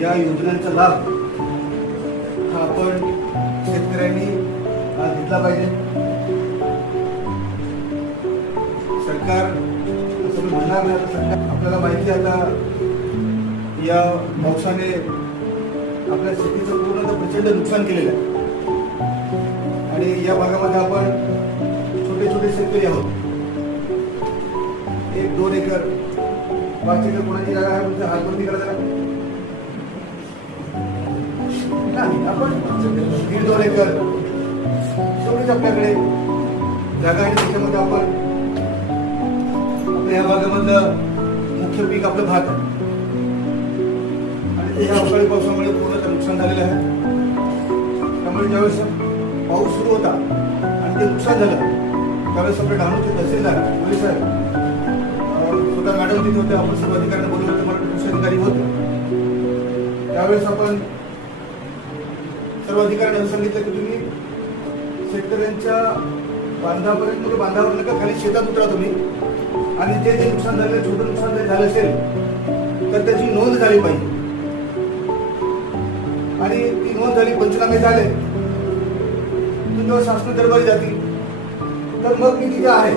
या योजनांचा लाभ हा आपण शेतकऱ्यांनी हा घेतला पाहिजे. सरकार असं म्हणणार नाही सरकार आपल्याला माहिती आता या पावसाने आपल्या शेतीचं पूर्ण प्रचंड नुकसान केलेलं आहे. आणि या भागामध्ये आपण छोटे छोटे शेतकरी आहोत. एक दोन एकर पाच एकर कोणाची जागा आहे म्हणजे हातवरती करायला नाही आपण दीड दोन एकर तेवढीच आपल्याकडे जागा आहे त्याच्यामध्ये आपण आपल्या ह्या भागामधलं मुख्य पीक आपलं भात आहे. आणि ते ह्या अवकाळी पावसामुळे पूर्णच नुकसान झालेलं आहे. त्यामुळे ज्यावेळेस पाऊस सुरू होता आणि ते नुकसान झालं त्यावेळेस आपले डहाणूचे तहसीलदार पोलीस साहेब स्वतः मॅडम तिथे होते. आपण सर्व अधिकाऱ्यांना बोलवलं होतं मला कृषी अधिकारी होते. त्यावेळेस आपण सर्व अधिकाऱ्यांनी सांगितलं की तुम्ही शेतकऱ्यांच्या बांधापर्यंत म्हणजे बांधावर नका खाली शेतात उतरा तुम्ही. आणि जे जे नुकसान झालं छोटं नुकसान जरी झालं असेल तर त्याची नोंद झाली पाहिजे. आणि ती नोंद झाली पंचनामे झाले तुम्ही जेव्हा शासन दरबारी जातील. तर मग मी तिथे आहे.